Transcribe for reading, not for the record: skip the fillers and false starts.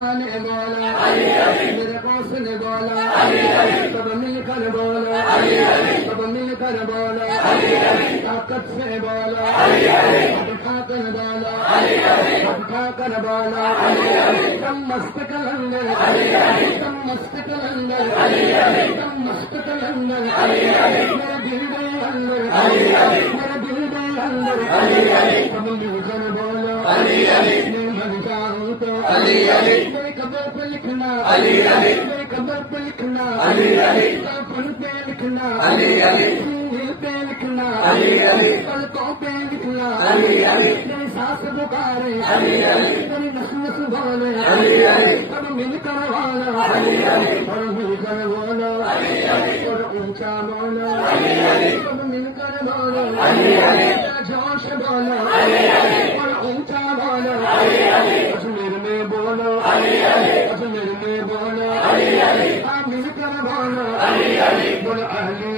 نے بولا میرے غوث نے بولا سب مل کر بولا سب مل کر بولا طاقت سے بولا اٹھا کر بولا اٹھا کر بولا تم مست کلندر تم مست کلندر تم مست کلندر میرے دل دے اندر میرے دل دے اندر سب مل کر بولا میں مر جاؤں تو میرے قبر پہ لکھنا میرے قبر پہ لکھنا کفن پہ لکھنا سینے پہ لکھنا پلکوں پہ لکھنا میری سانس پکارے میری نس نس بولے سب مل کر بولا اور مل کر بولا اور اونچا بولا سب مل کر بولا جوش بولا اور اونچا بولا اجمیر میں بولو اجمیر میں بولو مل کر بولو بول اہل